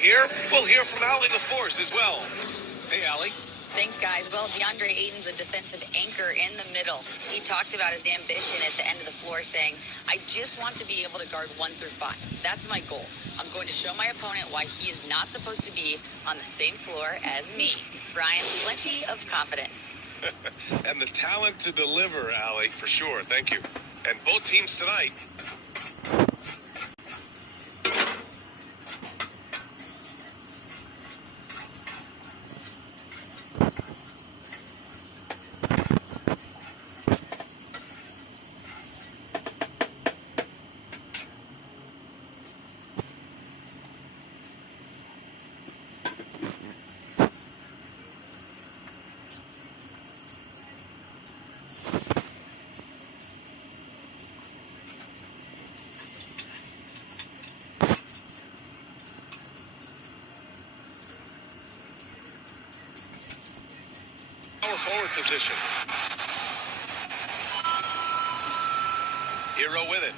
here, we'll hear from Allie LaForce as well. Hey, Allie. Thanks, guys. Well, DeAndre Ayton's a defensive anchor in the middle. He talked about his ambition at the end of the floor, saying, I just want to be able to guard 1 through 5. That's my goal. I'm going to show my opponent why he is not supposed to be on the same floor as me. Brian, plenty of confidence. And the talent to deliver, Allie, for sure. Thank you. And both teams tonight. Forward position. Hero with it.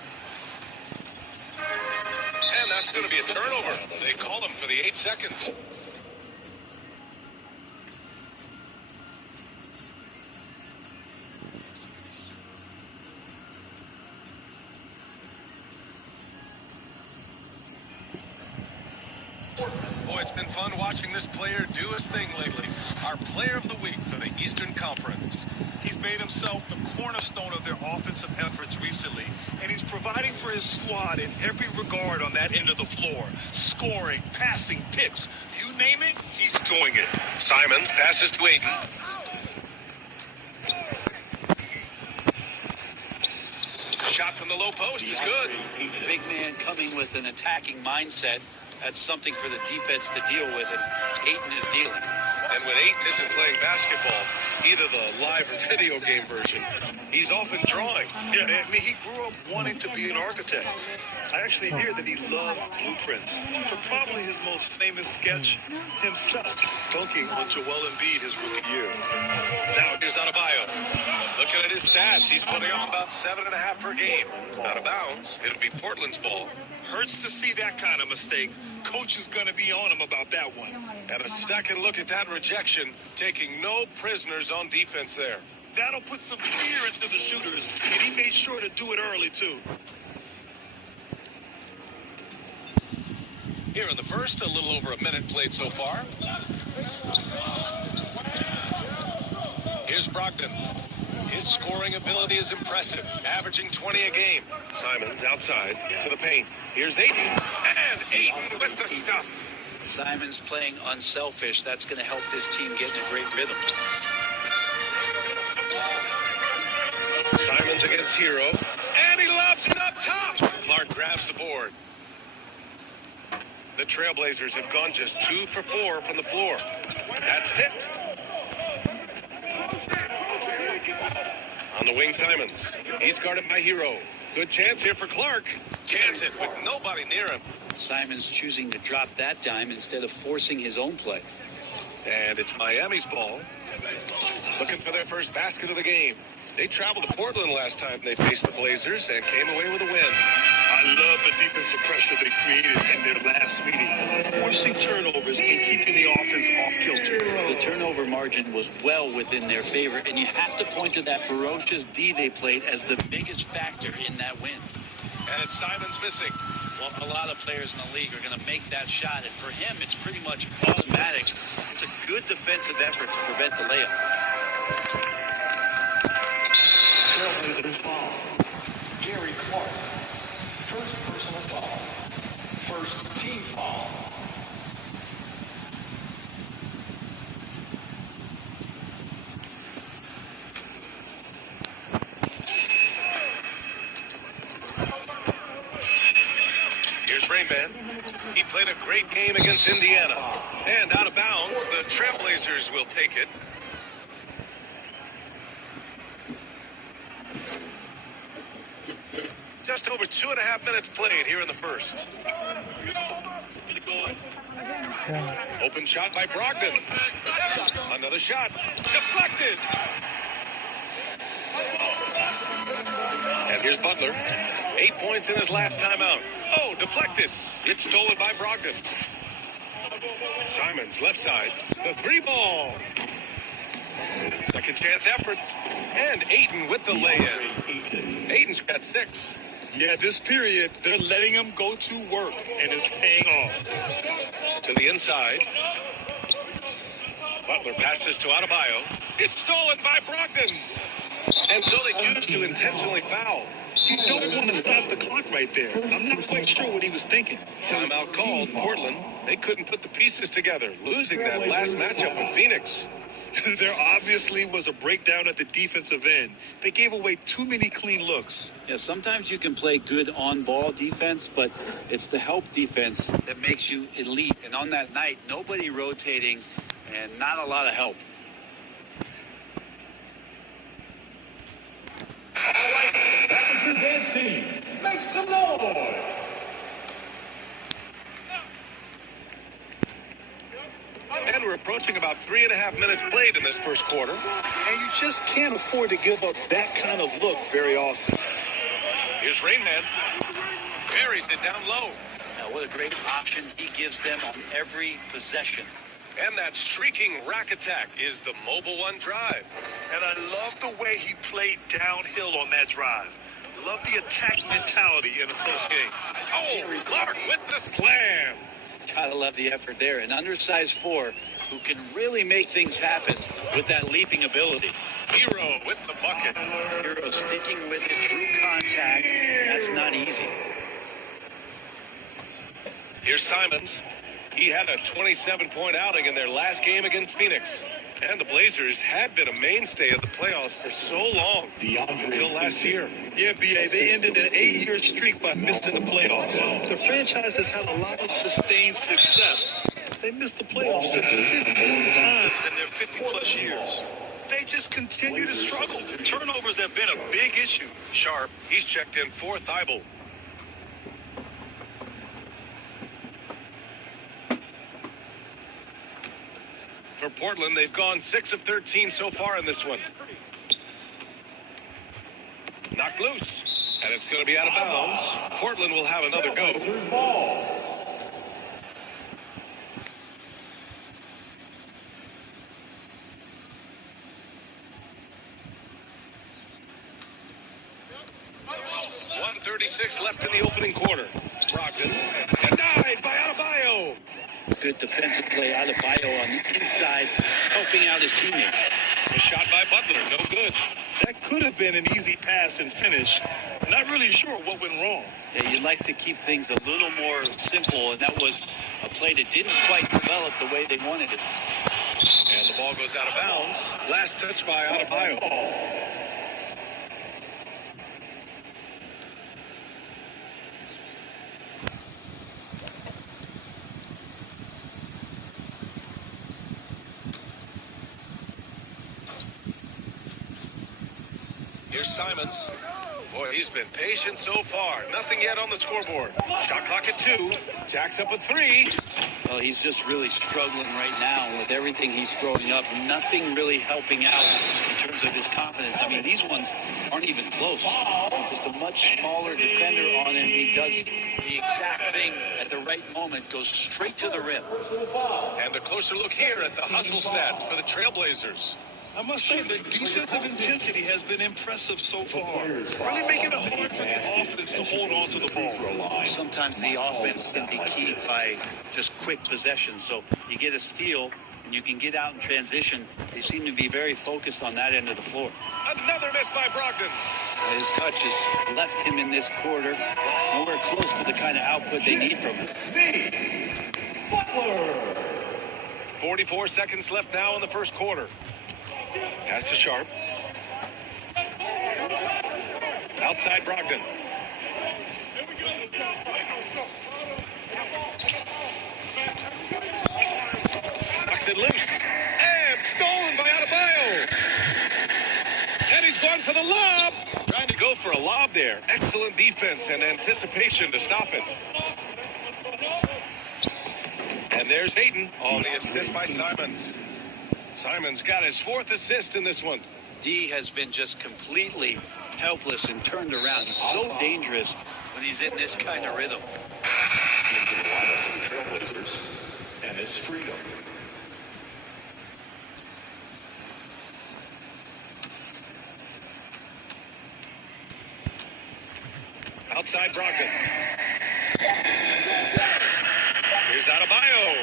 And that's going to be a turnover. They called him for the 8 seconds. Boy, it's been fun watching this player do his thing lately. Our player of the week for the Eastern Conference. He's made himself the cornerstone of their offensive efforts recently, and he's providing for his squad in every regard on that end of the floor. Scoring, passing, picks, you name it, he's doing it. Simons passes to Ayton. Shot from the low post is good. Big man coming with an attacking mindset. That's something for the defense to deal with, and Ayton is dealing. And when Ayton isn't playing basketball, either the live or video game version, he's often drawing. Yeah, I mean, he grew up wanting to be an architect. I actually hear that he loves blueprints. For probably his most famous sketch, himself dunking on Joel Embiid his rookie year. Now here's Adebayo. Looking at his stats, he's putting up about 7.5 per game. Out of bounds, it'll be Portland's ball. Hurts to see that kind of mistake. Coach is going to be on him about that one. And a second look at that rejection, taking no prisoners on defense there. That'll put some fear into the shooters, and he made sure to do it early, too. Here in the first, a little over a minute played so far. Here's Brogdon. His scoring ability is impressive, averaging 20 a game. Simons outside to the paint. Here's Ayton. And Ayton with the stuff. Simons playing unselfish. That's going to help this team get in a great rhythm. Simons against Hero. And he lobs it up top. Clark grabs the board. The Trailblazers have gone just 2 for 4 from the floor. That's tipped. On the wing, Simons. He's guarded by Hero. Good chance here for Clark. Chance it with nobody near him. Simons choosing to drop that dime instead of forcing his own play. And it's Miami's ball. Looking for their first basket of the game. They traveled to Portland last time they faced the Blazers and came away with a win. I love the defensive pressure they created in their last meeting, forcing turnovers and keeping the offense off kilter. The turnover margin was well within their favor, and you have to point to that ferocious D they played as the biggest factor in that win. And it's Simons missing. Well, a lot of players in the league are going to make that shot, and for him, it's pretty much automatic. It's a good defensive effort to prevent the layup. Trailblazers foul. Gary Clark. First personal foul. First team foul. Here's Rainman. He played a great game against Indiana. And out of bounds, the Trailblazers will take it. Just over 2.5 minutes played here in the first. Open shot by Brogdon. Another shot. Deflected. And here's Butler. 8 points in his last timeout. Oh, deflected. It's stolen by Brogdon. Simons, left side. The three ball. Second chance effort. And Ayton with the lay-in. Ayton's got 6. Yeah, this period, they're letting him go to work, and it's paying off. To the inside. Butler passes to Adebayo. It's stolen by Brogdon. And so they choose to intentionally foul. You don't want to stop the clock right there. I'm not quite sure what he was thinking. Timeout called. Portland, they couldn't put the pieces together, losing that last matchup with Phoenix. There obviously was a breakdown at the defensive end. They gave away too many clean looks. Yeah, sometimes you can play good on-ball defense, but it's the help defense that makes you elite. And on that night, nobody rotating and not a lot of help. All right, that was your dance team. Make some noise. And we're approaching about 3.5 minutes played in this first quarter. And you just can't afford to give up that kind of look very often. Here's Rainman. Buries it down low. Now, what a great option he gives them on every possession. And that streaking rack attack is the mobile one drive. And I love the way he played downhill on that drive. Love the attack mentality in a close game. Oh, Clark with the slam. Gotta love the effort there. An undersized 4 who can really make things happen with that leaping ability. Hero with the bucket. Hero sticking with it through contact. That's not easy. Here's Simons. He had a 27-point outing in their last game against Phoenix. And the Blazers had been a mainstay of the playoffs for so long, until last year. Yeah, B.A., they ended an 8-year streak by missing the playoffs. The franchise has had a lot of sustained success. They missed the playoffs just 15 times in their 50-plus years. They just continue to struggle. Turnovers have been a big issue. Sharp, he's checked in for Thibault. For Portland, they've gone 6 of 13 so far in this one. Knocked loose. And it's going to be out of bounds. Portland will have another go. .136 left in the opening quarter. Brogdon denied by Adebayo. Good defensive play out of Bio on the inside, helping out his teammates. A shot by Butler, no good. That could have been an easy pass and finish. Not really sure what went wrong. Yeah, you'd like to keep things a little more simple, and that was a play that didn't quite develop the way they wanted it. And the ball goes out of bounds. Last touch by Adebayo. Here's Simons. Boy, he's been patient so far. Nothing yet on the scoreboard. Shot clock at 2. Jack's up at 3. Well, he's just really struggling right now with everything he's throwing up. Nothing really helping out in terms of his confidence. I mean, these ones aren't even close. Just a much smaller defender on him. He does the exact thing at the right moment, goes straight to the rim. And a closer look here at the hustle stats for the Trailblazers. I must say, the defensive intensity has been impressive so far. Really making it hard for the offense to hold on to the ball. Sometimes the offense can be keyed by just quick possession. So you get a steal, and you can get out in transition. They seem to be very focused on that end of the floor. Another miss by Brogdon. His touch has left him in this quarter nowhere close to the kind of output they need from him. Butler. 44 seconds left now in the first quarter. Pass to Sharp. Outside Brogdon. Knocks it loose. And stolen by Adebayo. And he's going for the lob. Trying to go for a lob there. Excellent defense and anticipation to stop it. And there's Ayton on the assist by Simons. Simons got his 4th assist in this one. D has been just completely helpless and turned around. He's so dangerous when he's in this kind of rhythm. Into the lineup for the Trailblazers. tennis freedom. Outside Brogdon. Here's Adebayo.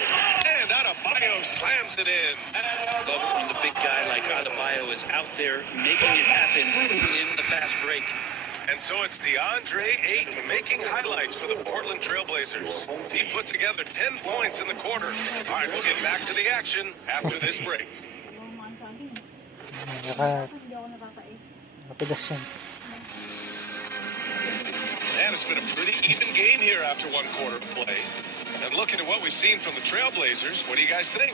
And Adebayo slams it in. Love it when the big guy like Adebayo is out there making it happen in the fast break. And so it's DeAndre Ayton making highlights for the Portland Trailblazers. He put together 10 points in the quarter. All right, we'll get back to the action after this break. Matigas yan. And it's been a pretty even game here after one quarter of play. And looking at what we've seen from the Trailblazers, what do you guys think?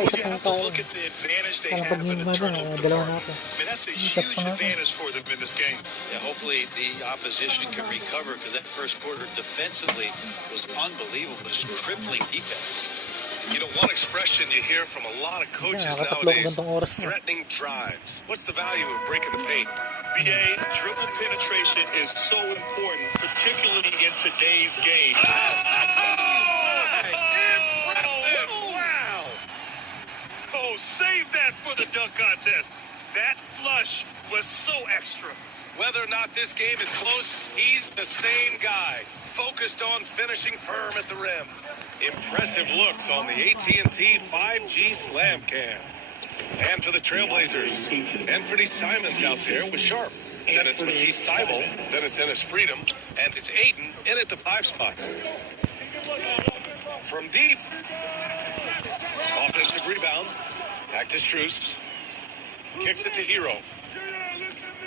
Okay, You have to look at the advantage they have in the turnover department. I mean, that's a huge advantage for them in this game. Yeah, hopefully the opposition can recover because that first quarter defensively was unbelievable. Just crippling defense. You know, one expression you hear from a lot of coaches nowadays, threatening drives. What's the value of breaking the paint? BA, dribble penetration is so important, particularly in today's game. Wow! Oh, save that for the dunk contest. That flush was so extra. Whether or not this game is close, he's the same guy, focused on finishing firm at the rim. Impressive looks on the AT&T 5G Slam Cam. And for the Trailblazers, Anthony Simons out there with Sharp. Then it's Matisse Thybulle. Then it's Ennis Freedom. And it's Ayton in at the 5 spot. From deep. Offensive rebound. Back to Strus. Kicks it to Hero.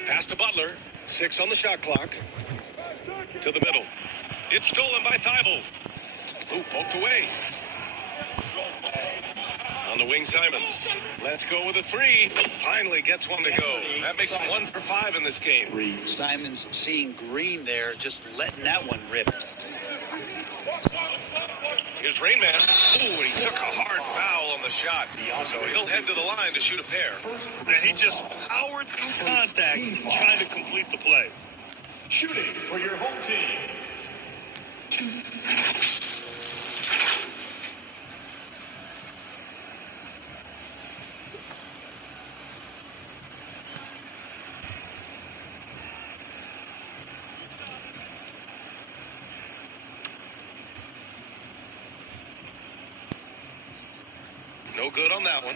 Pass to Butler. 6 on the shot clock. To the middle. It's stolen by Thybulle. Ooh, poked away. On the wing, Simons. Let's go with a 3. Finally gets one to go. That makes him 1 for 5 in this game. Simons seeing green there, just letting that one rip. Here's Rain Man. Ooh, and he took a hard foul on the shot. So he'll head to the line to shoot a pair. And he just powered through contact trying to complete the play. Shooting for your home team. No good on that one.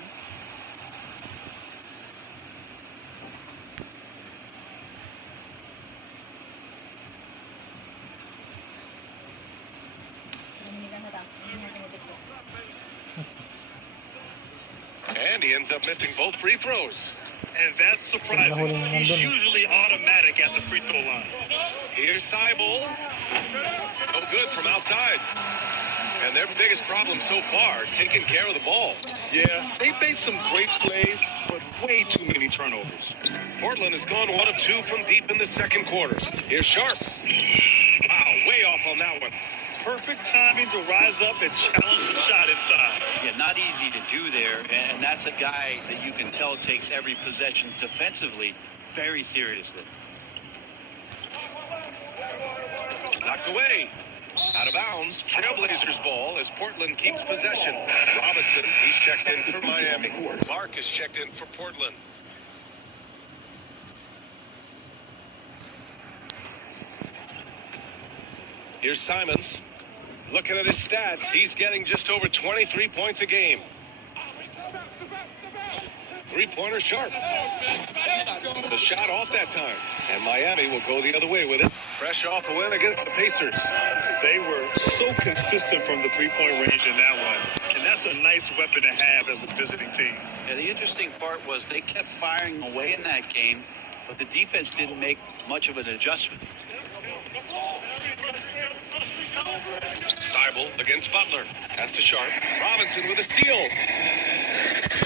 And he ends up missing both free throws. And that's surprising. He's usually automatic at the free throw line. Here's Thybulle. No good from outside. And their biggest problem so far, taking care of the ball. Yeah, they made some great plays, but way too many turnovers. Portland has gone 1 of 2 from deep in the second quarter. Here's Sharp. Wow, way off on that one. Perfect timing to rise up and challenge the shot inside. Yeah, not easy to do there, and that's a guy that you can tell takes every possession defensively very seriously. Knocked away. Out of bounds. Trailblazers ball as Portland keeps possession. Robinson, he's checked in for Miami. Clark is checked in for Portland. Here's Simons. Looking at his stats, he's getting just over 23 points a game. Three-pointer Sharp. The shot off that time. And Miami will go the other way with it. Fresh off a win against the Pacers. They were so consistent from the three-point range in that one. And that's a nice weapon to have as a visiting team. Yeah, the interesting part was they kept firing away in that game, but the defense didn't make much of an adjustment. Thybulle against Butler. That's to Sharp. Robinson with a steal.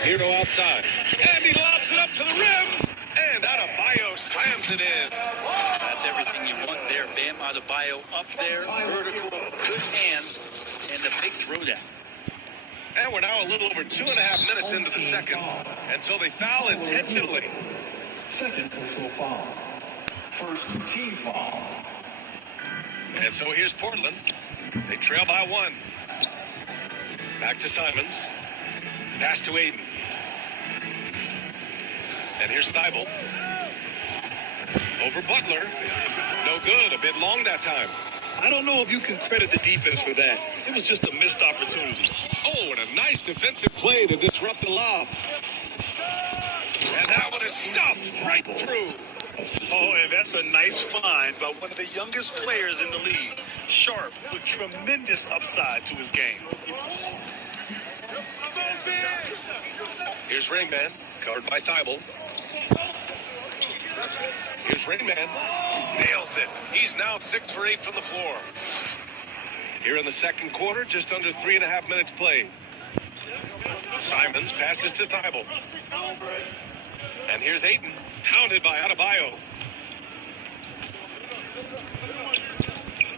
Hero outside. And he lobs it up to the rim. And Adebayo slams it in. That's everything you want there. Bam Adebayo up there, vertical, good hands, and the big throwdown. And we're now a little over 2.5 minutes into the second. And so they foul intentionally. Second personal foul. First team foul. And so here's Portland. They trail by 1. Back to Simons. Pass to Aiden. And here's Thibault. Over Butler. No good. A bit long that time. I don't know if you can credit the defense for that. It was just a missed opportunity. Oh, and a nice defensive play to disrupt the lob. And that one is stuffed right through. Oh, and that's a nice find by one of the youngest players in the league. Sharp with tremendous upside to his game. Here's Rainman, covered by Thibault. Here's Rainman. Nails it. He's now 6 for 8 from the floor. Here in the second quarter, just under 3.5 minutes played. Simons passes to Thibault. And here's Aiden, hounded by Adebayo.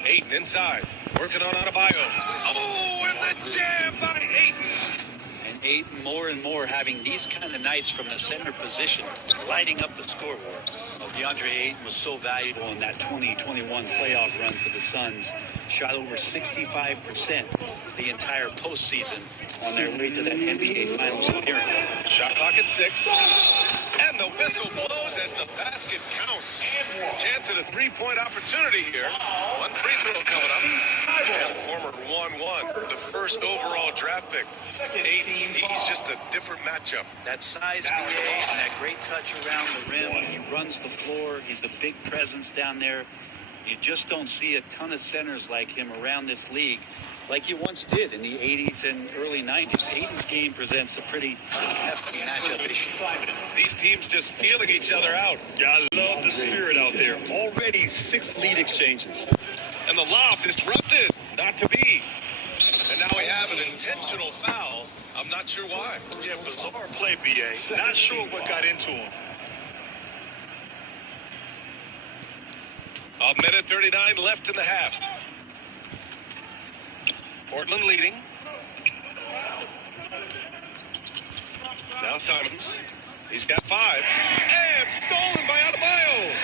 Aiden inside, working on Adebayo. Oh, and the jam by Aiden. And Aiden more and more having these kind of nights from the center position, lighting up the scoreboard. Well, DeAndre Ayton was so valuable in that 2021 playoff run for the Suns. Shot over 65% the entire postseason on their way to that NBA Finals appearance. Shot clock at 6. And the whistle blows as the basket counts. Chance at a three-point opportunity here. One free throw coming up. And former 1-1, the first overall draft pick. Aiden, he's just a different matchup. That size BA and that great touch around the rim. He runs the floor. He's a big presence down there. You just don't see a ton of centers like him around this league like you once did in the 80s and early 90s. Aiden's game presents a pretty hefty matchup issue. These teams just feeling each other out. Yeah, I love the spirit out there. Already 6 lead exchanges. And the lob disrupted. Not to be. And now we have an intentional foul. I'm not sure why. Yeah, bizarre play, BA. Not sure what got into him. A minute 39 left in the half. Portland leading. Now Simons. He's got 5. And stolen by Adebayo.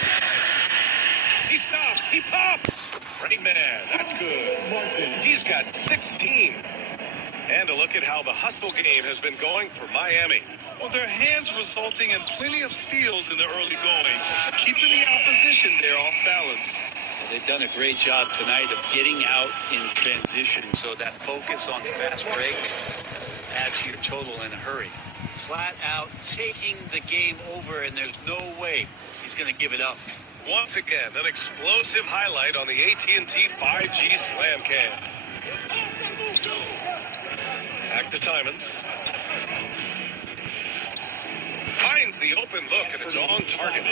He stops. He pops. Rainman. That's good. He's got 16. And a look at how the hustle game has been going for Miami. Well, their hands resulting in plenty of steals in the early going, keeping the opposition there off balance. They've done a great job tonight of getting out in transition, so that focus on fast break adds to your total in a hurry. Flat out taking the game over, and there's no way he's going to give it up. Once again, an explosive highlight on the AT&T 5G Slam Cam. Back to Simons. Finds the open look, and it's on target.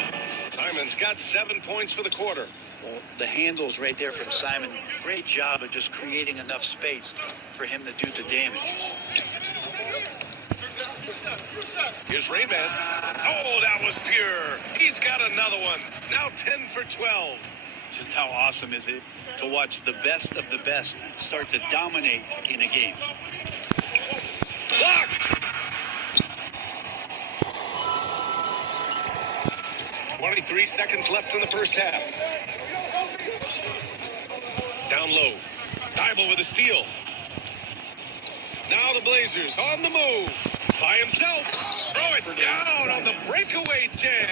Simons got 7 points for the quarter. Well, the handles right there from Simon. Great job of just creating enough space for him to do the damage. Here's Rainman. Oh, that was pure. He's got another one. Now 10 for 12. Just how awesome is it to watch the best of the best start to dominate in a game. Blocked. 23 seconds left in the first half. Down low. Thibault with a steal. Now the Blazers on the move. By himself. Throw it down on the breakaway jam.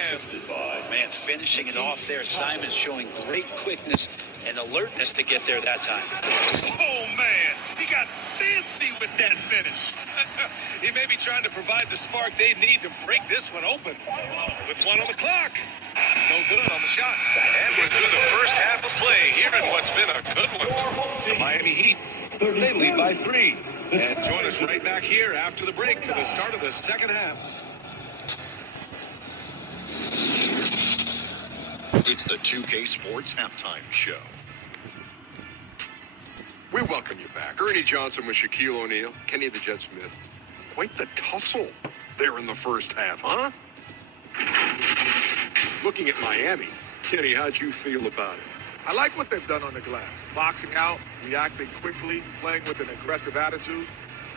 Man, finishing it off there. Simon showing great quickness and alertness to get there that time. Oh, man. He got fancy with that finish. He may be trying to provide the spark they need to break this one open. With 1 on the clock. No good on the shot. And we're through the first half of play here in what's been a good one. The Miami Heat, they lead by 3. And join us right back here after the break for the start of the second half. It's the 2K Sports Halftime Show. We welcome you back. Ernie Johnson with Shaquille O'Neal, Kenny the Jet Smith. Quite the tussle there in the first half, huh? Looking at Miami, Kenny, how'd you feel about it? I like what they've done on the glass. Boxing out, reacting quickly, playing with an aggressive attitude.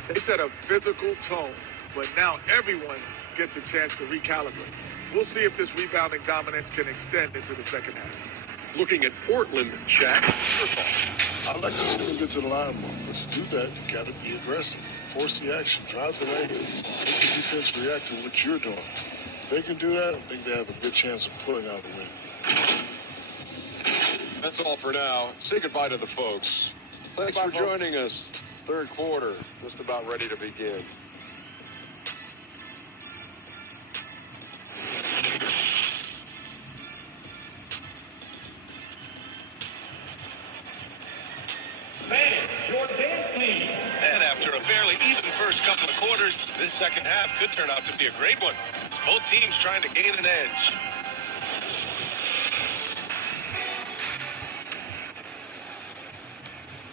They set a physical tone, but now everyone gets a chance to recalibrate. We'll see if this rebounding dominance can extend into the second half. Looking at Portland, Shaq. Your thoughts? I'd like to see them get to the line more, but to do that, you got to be aggressive. Force the action, drive the lane, make the defense react to what you're doing. If they can do that, I think they have a good chance of pulling out the win. That's all for now. Say goodbye to the folks. Thanks for joining us. Third quarter, just about ready to begin. Your dance team. And after a fairly even first couple of quarters, this second half could turn out to be a great one. It's both teams trying to gain an edge.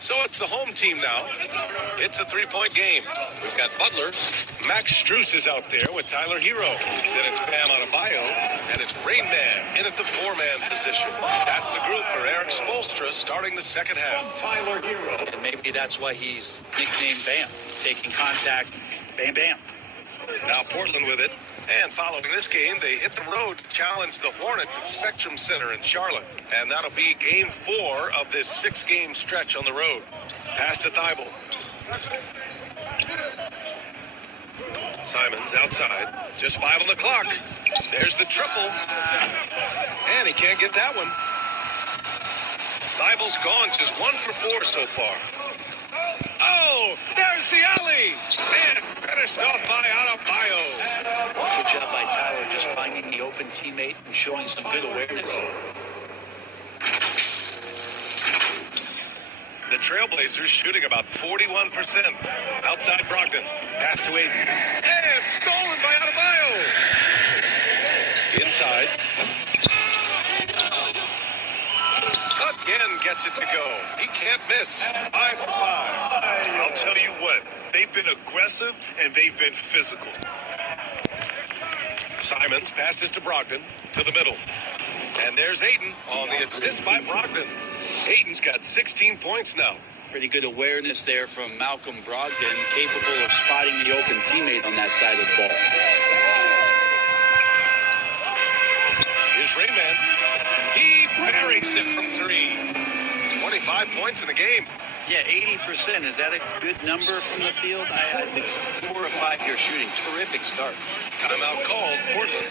So it's the home team now. It's a three-point game. We've got Butler. Max Strus is out there with Tyler Hero. Then it's Bam Adebayo. And it's Rain Man in at the four-man position. That's the group for Eric Spoelstra starting the second half. Tyler Hero. And maybe that's why he's nicknamed Bam. Taking contact, bam, bam. Now Portland with it. And following this game, they hit the road to challenge the Hornets at Spectrum Center in Charlotte. And that'll be game 4 of this 6-game stretch on the road. Pass to Thibault. Simons outside. Just 5 on the clock. There's the triple. And he can't get that one. Thibault's gone just 1 for 4 so far. Oh, there's the alley. And finished off by Adebayo. Good job by Tyler just finding the open teammate and showing some good awareness. The Trailblazers shooting about 41%. Outside Brogdon. Pass to Aiden. And stolen by Adebayo. Inside. Again gets it to go. He can't miss. 5 for 5. I'll tell you what, they've been aggressive and they've been physical. Simons passes to Brogdon to the middle. And there's Aiden on the assist by Brogdon. Aiden's got 16 points now. Pretty good awareness there from Malcolm Brogdon, capable of spotting the open teammate on that side of the ball. Here's Rayman. He buries it from 3. 25 points in the game. Yeah, 80%. Is that a good number from the field? I think so. 4 or 5 here shooting. Terrific start. Timeout called, Portland.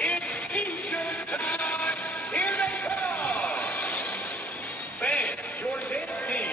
It's T-shirt time. Here they come. Fans, your dance team.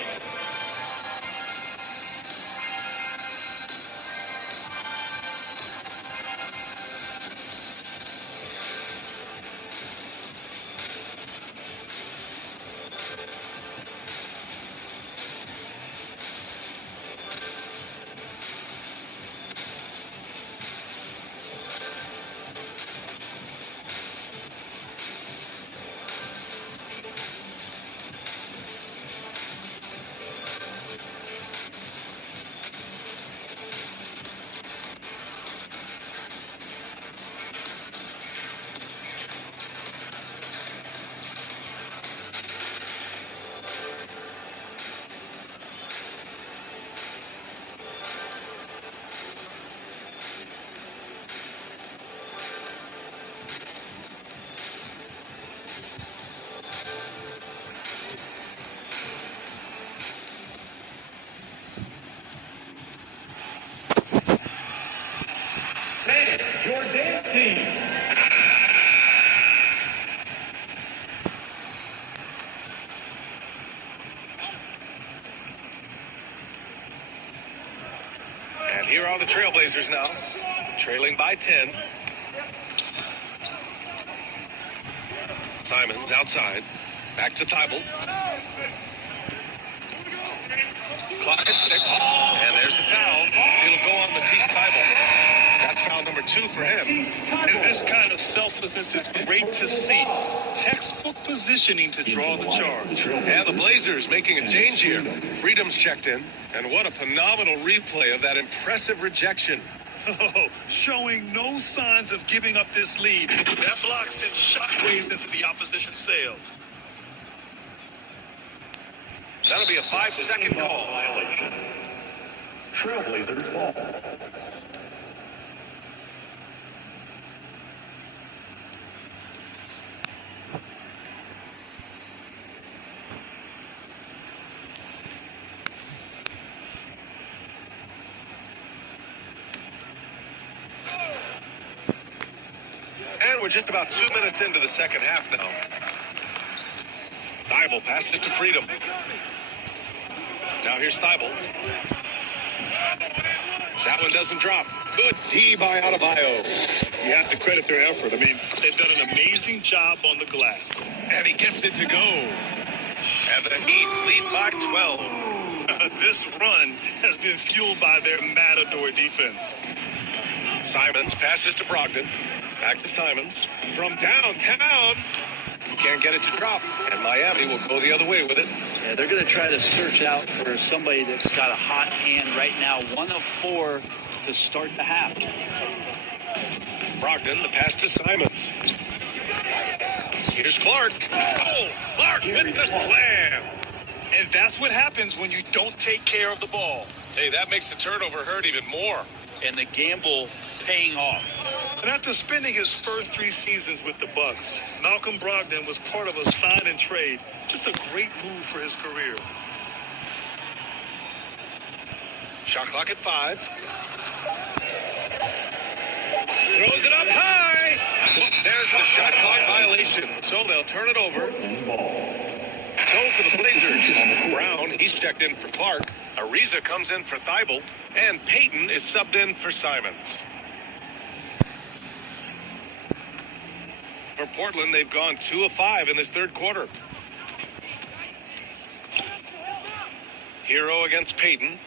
Fans, your dance team. And here are the Trailblazers now, trailing by 10. Simons outside, back to Thibault. Clock at 6, and there's the foul. It'll go on Matisse Thibault. That's foul number 2 for him. And this kind of selflessness is great to see. Textbook positioning to draw the charge. And the Blazers making a change here. Freedom's checked in, and what a phenomenal replay of that impressive rejection. Oh, showing no signs of giving up this lead. That block sent shockwaves into the opposition sails. That'll be a 5-second call. Violation. Trailblazers ball. we're just about 2 minutes into the second half now. Thibault passes to Freedom. Now here's Thibault. That one doesn't drop. Good D by Adebayo. You have to credit their effort. I mean, they've done an amazing job on the glass. And he gets it to go. And the Heat lead by 12. This run has been fueled by their Matador defense. Simons passes to Brogdon. Back to Simons. From downtown. He can't get it to drop. And Miami will go the other way with it. Yeah, they're going to try to search out for somebody that's got a hot hand right now. 1 of 4 to start the half. Brogdon, the pass to Simons. Here's Clark. Oh, Clark with the slam. And that's what happens when you don't take care of the ball. Hey, that makes the turnover hurt even more. And the gamble paying off. And after spending his first 3 seasons with the Bucks, Malcolm Brogdon was part of a sign and trade. Just a great move for his career. Shot clock at 5. Throws it up high. There's the shot clock violation. So they'll turn it over. So for the Blazers. Brown, he's checked in for Clark. Ariza comes in for Thibault. And Payton is subbed in for Simons. For Portland, they've gone 2 of 5 in this third quarter. Hero against Payton.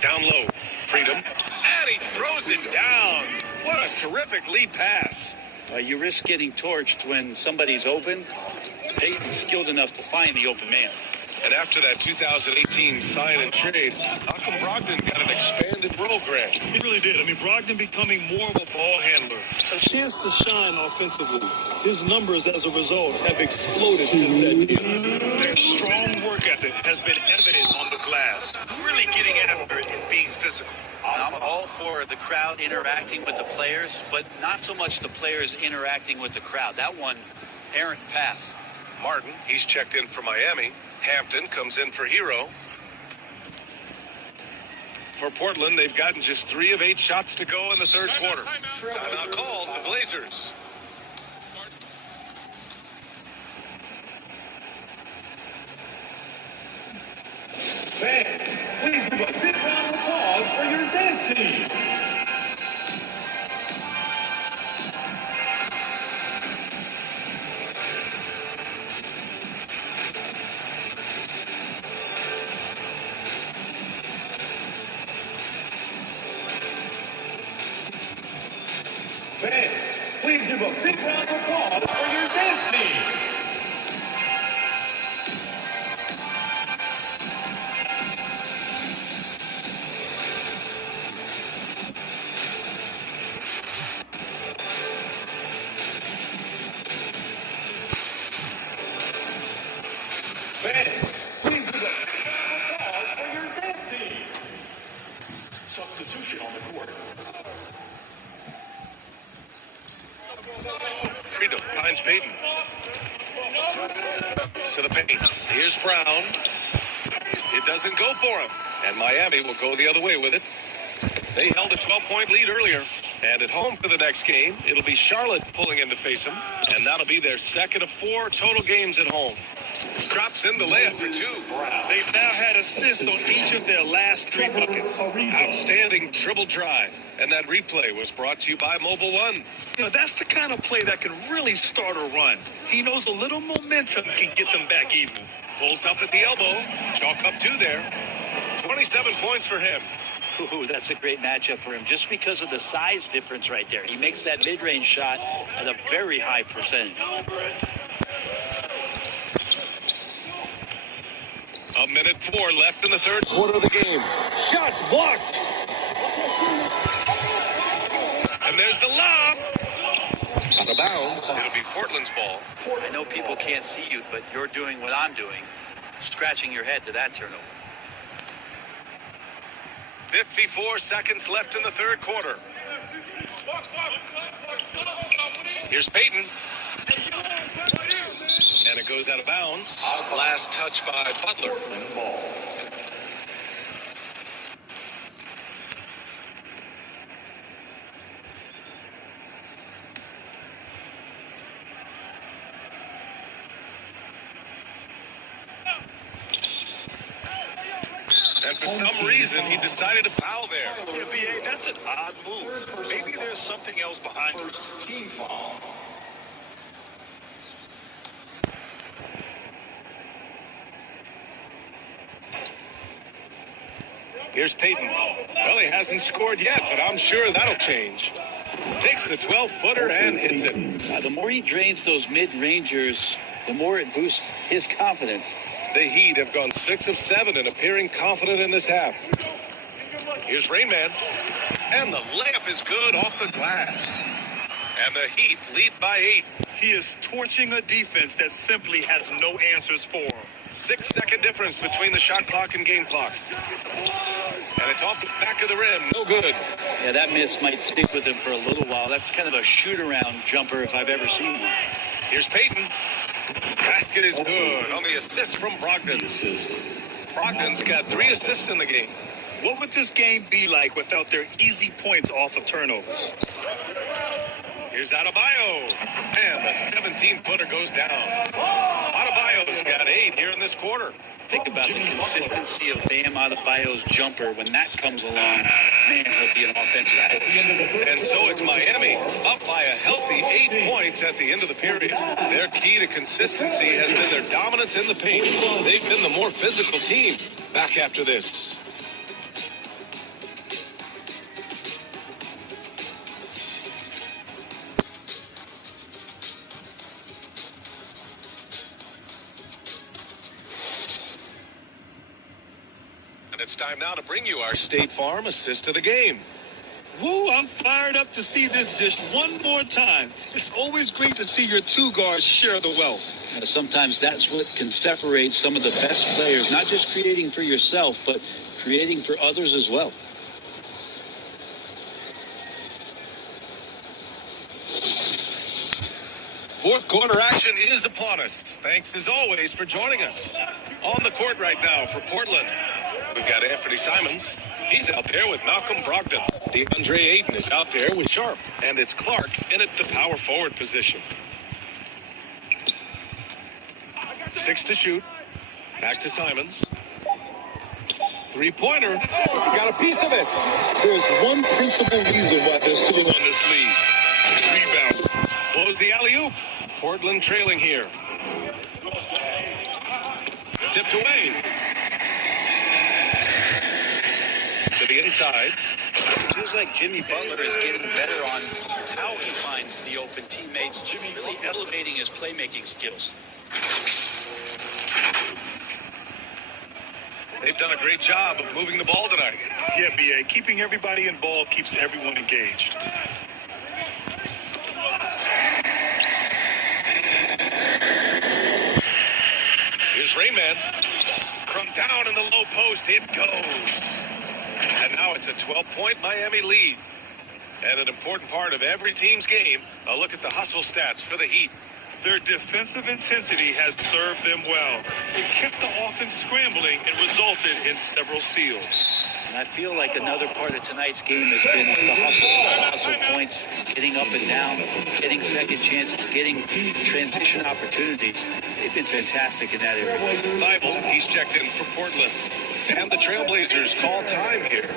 Down low. Freedom. And he throws it down. What a terrific lead pass. You risk getting torched when somebody's open. Payton's skilled enough to find the open man. And after that 2018 sign and trade, Malcolm Brogdon got an expanded role, Grant. He really did. I mean, Brogdon becoming more of a ball handler. A chance to shine offensively. His numbers, as a result, have exploded since that deal. Their strong work ethic has been evident on the glass. Really getting after it and being physical. I'm all for the crowd interacting with the players, but not so much the players interacting with the crowd. That one, errant pass. Martin, he's checked in for Miami. Hampton comes in for Hero. For Portland, they've gotten just 3 of 8 shots to go in the third quarter. Timeout called, the Blazers. Fans, please give a big round of applause for your dance team. Fans, please give a big round of applause for your dance team. Fans, please give a big round of applause for your dance team. Substitution on the court. Freedom finds Payton. To the paint. Here's Brown. It doesn't go for him. And Miami will go the other way with it. They held a 12-point lead earlier. And at home for the next game, it'll be Charlotte pulling in to face them. And that'll be their second of 4 total games at home. Drops in the layup for 2. They've now had assists on each of their last 3 buckets. Outstanding dribble drive. And that replay was brought to you by Mobile One. You know, that's the kind of play that can really start a run. He knows a little momentum can get them back even. Pulls up at the elbow. Chalk up 2 there. 27 points for him. Ooh, that's a great matchup for him just because of the size difference right there. He makes that mid-range shot at a very high percentage. A minute 4 left in the third quarter of the game. Shots blocked. And there's the lob. Out of bounds. It'll be Portland's ball. I know people can't see you, but you're doing what I'm doing, scratching your head to that turnover. 54 seconds left in the third quarter. Here's Payton. And it goes out of bounds. Last touch by Butler. For some reason, he decided to foul there. Yeah, B.A., that's an odd move. Maybe there's something else behind it. Team foul. Here's Peyton. Well, he hasn't scored yet, but I'm sure that'll change. Takes the 12-footer and hits it. The more he drains those mid-rangers, the more it boosts his confidence. The Heat have gone 6 of 7 and appearing confident in this half. Here's Rainman. And the layup is good off the glass. And the Heat lead by 8. He is torching a defense that simply has no answers for him. 6-second difference between the shot clock and game clock. And it's off the back of the rim. No good. Yeah, that miss might stick with him for a little while. That's kind of a shoot-around jumper if I've ever seen one. Here's Peyton. Basket is good on the assist from Brogdon. Brogdon's got 3 assists in the game. What would this game be like without their easy points off of turnovers? Here's Adebayo. And the 17-footer goes down. Adebayo's got 8 here in this quarter. Think about the consistency of Bam Adebayo's jumper. When that comes along, man, he'll be an offensive force. And so it's Miami up by a healthy 8 points at the end of the period. Their key to consistency has been their dominance in the paint. They've been the more physical team. Back after this. It's time now to bring you our State Farm assist of the game. Woo, I'm fired up to see this dish one more time. It's always great to see your 2 guards share the wealth. Sometimes that's what can separate some of the best players, not just creating for yourself, but creating for others as well. Fourth quarter action is upon us. Thanks as always for joining us. On the court right now for Portland, we've got Anthony Simons. He's out there with Malcolm Brogdon. DeAndre Ayton is out there with Sharp. And it's Clark in at the power forward position. 6 to shoot. Back to Simons. 3-pointer. Got a piece of it. There's one principal reason why they're sitting on this lead. Rebound. Blows the alley-oop. Portland trailing here. Tipped away. To the inside. It feels like Jimmy Butler is getting better on how he finds the open teammates. Jimmy really elevating his playmaking skills. They've done a great job of moving the ball tonight. Yeah, B.A., keeping everybody involved keeps everyone engaged. Here's Rainman. From down in the low post, it goes. And now it's a 12-point Miami lead. And an important part of every team's game, a look at the hustle stats for the Heat. Their defensive intensity has served them well. It kept the offense scrambling and resulted in several steals. And I feel like another part of tonight's game has been the hustle points, getting up and down, getting second chances, getting transition opportunities. They've been fantastic in that area. Thibault, he's checked in for Portland. And the Trailblazers call time here.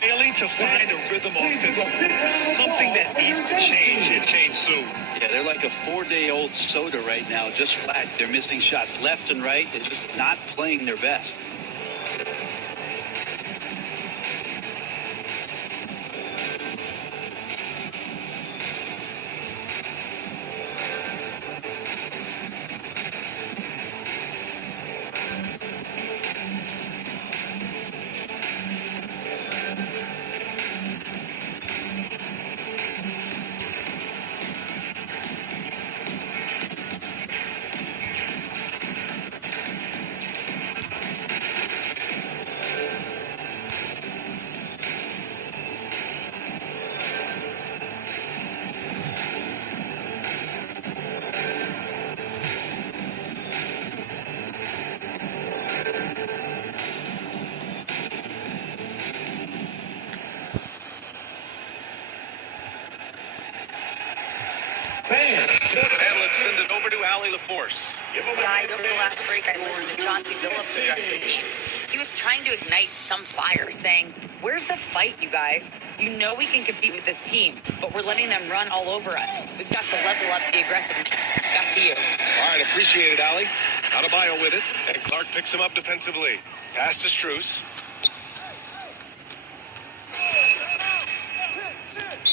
Failing to find a rhythm offensively, something that needs to change and change soon. Yeah, they're like a 4-day-old soda right now, just flat. They're missing shots left and right. They're just not playing their best. And let's send it over to Allie LaForce. Guys, over the last break, I listened to Chauncey Billups address the team. He was trying trying to ignite some fire, saying, where's the fight, you guys? You know we can compete with this team, but we're letting them run all over us. We've got to level up the aggressiveness. Back to you. All right, appreciate it, Allie. Adebayo with it, and Clark picks him up defensively. Pass to Strus.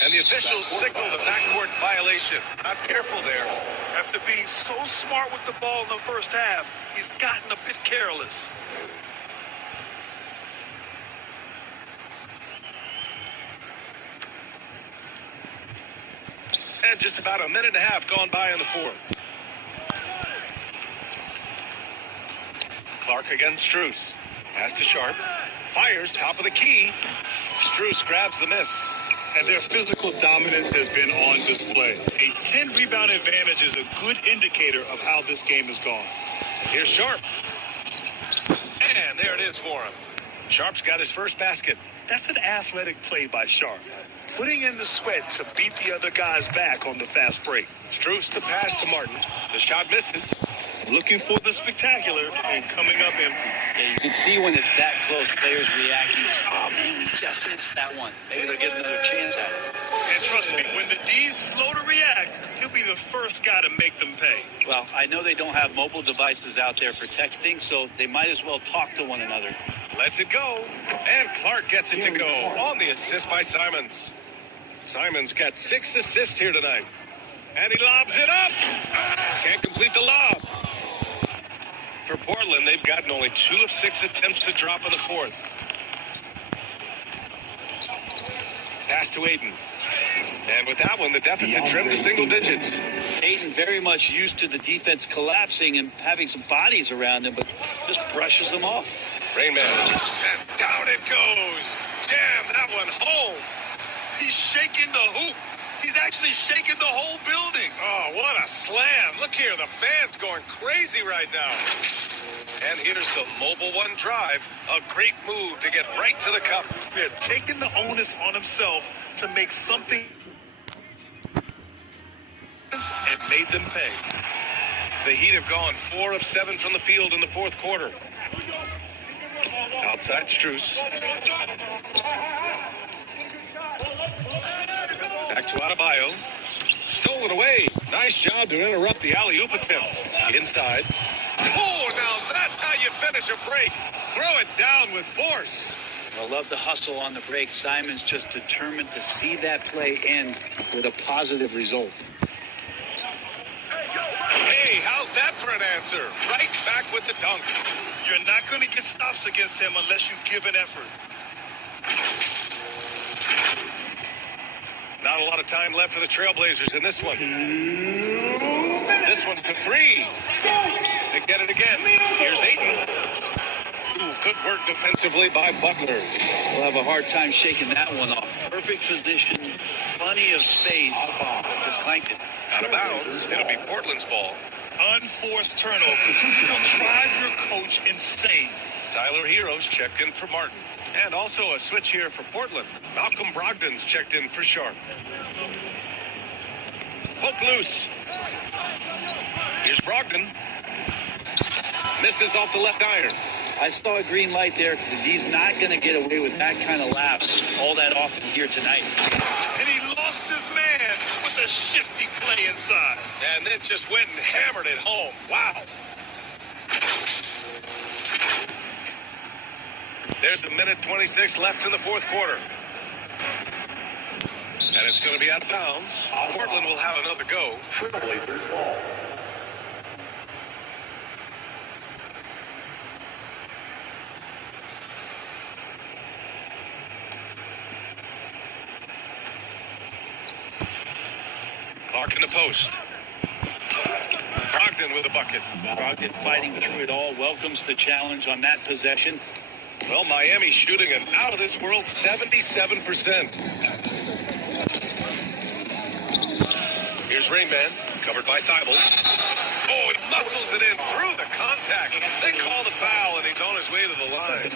And the officials signal the backcourt violation. Not careful there. After being so smart with the ball in the first half, he's gotten a bit careless. And just about a minute and a half gone by in the fourth. Clark against Strus. Pass to Sharp. Fires top of the key. Strus grabs the miss. And their physical dominance has been on display. A 10-rebound advantage is a good indicator of how this game has gone. Here's Sharp. And there it is for him. Sharp's got his first basket. That's an athletic play by Sharp, putting in the sweat to beat the other guys back on the fast break. Strus the pass to Martin. The shot misses. Looking for the spectacular and coming up empty. Yeah, you can see when it's that close, players reacting. Oh, man, we just missed that one. Maybe they'll get another chance at it. And trust me, when the D's slow to react, he'll be the first guy to make them pay. Well, I know they don't have mobile devices out there for texting, so they might as well talk to one another. Lets it go. And Clark gets it to go on the assist by Simons. Simons got 6 assists here tonight. And he lobs it up. Can't complete the lob. For Portland, they've gotten only 2 of 6 attempts to drop in the fourth. Pass to Aiden. And with that one, the deficit trimmed to single digits. Aiden very much used to the defense collapsing and having some bodies around him, but just brushes them off. Rainman. And down it goes. Jam that one home. He's shaking the hoop. He's actually shaking the whole building. Oh, what a slam. Look here, the fans going crazy right now. And here's the mobile one drive. A great move to get right to the cup. They're taking the onus on himself to make something and made them pay. The Heat have gone 4 of 7 from the field in the fourth quarter. Outside Strus. Back to Adebayo. Stolen away. Nice job to interrupt the alley-oop attempt. Inside. Oh, now that's how you finish a break. Throw it down with force. I love the hustle on the break. Simon's just determined to see that play end with a positive result. Hey, how's that for an answer? Right back with the dunk. You're not going to get stops against him unless you give an effort. Not a lot of time left for the Trailblazers in this one. This one's for 3. They get it again. Here's Ayton. Ooh, good work defensively by Butler. We'll have a hard time shaking that one off. Perfect position, plenty of space. Just clanked it. Out of bounds. It'll be Portland's ball. Unforced turnovers will drive your coach insane. Tyler Heroes checked in for Martin. And also a switch here for Portland. Malcolm Brogdon's checked in for Sharp. Poke loose. Here's Brogdon. Misses off the left iron. I saw a green light there because he's not going to get away with that kind of lapse all that often here tonight. And he lost his man with a shifty play inside. And then just went and hammered it home. Wow. There's a minute 26 left in the fourth quarter. And it's going to be out of bounds. Portland will have another go. Trailblazers ball. Clark in the post. Brogdon with a bucket. Brogdon fighting through it all. Welcomes the challenge on that possession. Well, Miami shooting an out-of-this-world 77%. Here's Rainman, covered by Thibault. Oh, he muscles it in through the contact. They call the foul, and he's on his way to the line.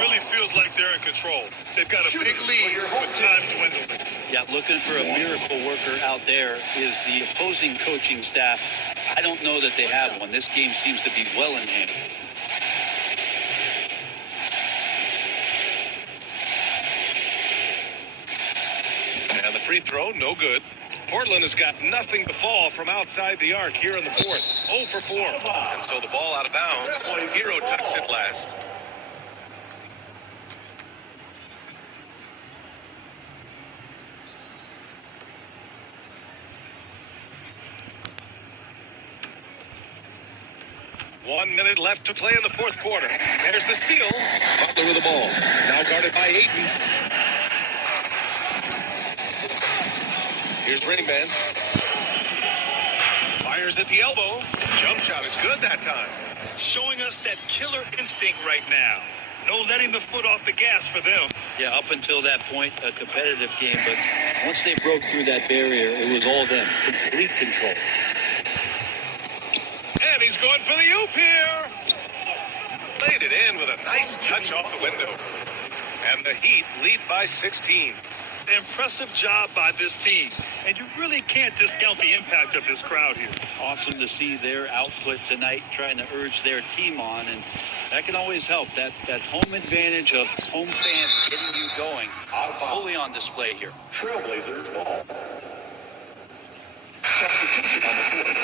Really feels like they're in control. They've got a big lead with time dwindling. Yeah, looking for a miracle worker out there is the opposing coaching staff. I don't know that they have one. This game seems to be well in hand. free throw, no good. Portland has got nothing to fall from outside the arc here in the fourth. 0 for 4. And so the ball out of bounds. Hero tucks it last. One minute left to play in the fourth quarter. There's the steal. Butler with the ball. Now guarded by Ayton. Here's Rain Man. Fires at the elbow. Jump shot is good that time. Showing us that killer instinct right now. No letting the foot off the gas for them. Yeah, up until that point, a competitive game, but once they broke through that barrier, it was all them. Complete control. And he's going for the oop here. Laid it in with a nice touch off the window. And the Heat lead by 16. Impressive job by this team. And you really can't discount the impact of this crowd here. Awesome to see their output tonight, trying to urge their team on, and that can always help. That home advantage of home fans getting you going, fully on display here. Trailblazers ball. Substitution on the court.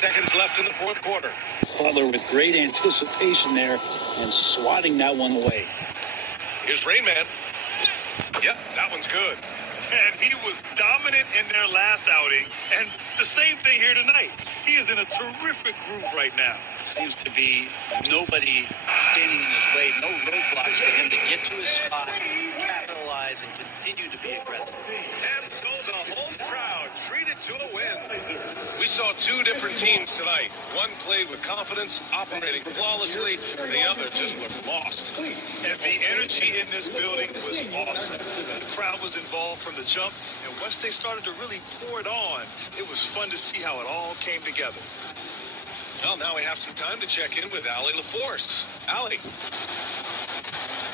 Seconds left in the fourth quarter. Butler with great anticipation there and swatting that one away. Here's Rain Man. Yep, that one's good. And he was dominant in their last outing. And the same thing here tonight. He is in a terrific groove right now. Seems to be nobody standing in his way, no roadblocks for him to get to his spot, capitalize, and continue to be aggressive. And so the home crowd treated to a win. We saw two different teams tonight. One played with confidence, operating flawlessly. The other just looked lost. And the energy in this building was awesome. The crowd was involved from the jump, and once they started to really pour it on, it was fun to see how it all came together. Well, now we have some time to check in with Allie LaForce. Allie.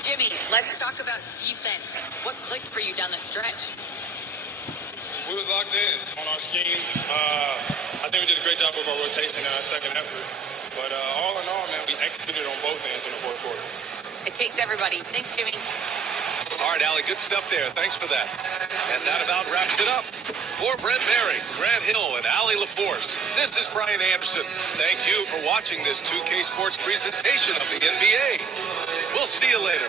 Jimmy, let's talk about defense. What clicked for you down the stretch? We was locked in on our schemes. I think we did a great job of our rotation in our second effort. But all in all, man, we executed on both ends in the fourth quarter. It takes everybody. Thanks, Jimmy. All right, Allie, good stuff there. Thanks for that. And that about wraps it up. For Brent Berry, Grant Hill, and Allie LaForce, this is Brian Anderson. Thank you for watching this 2K Sports presentation of the NBA. We'll see you later.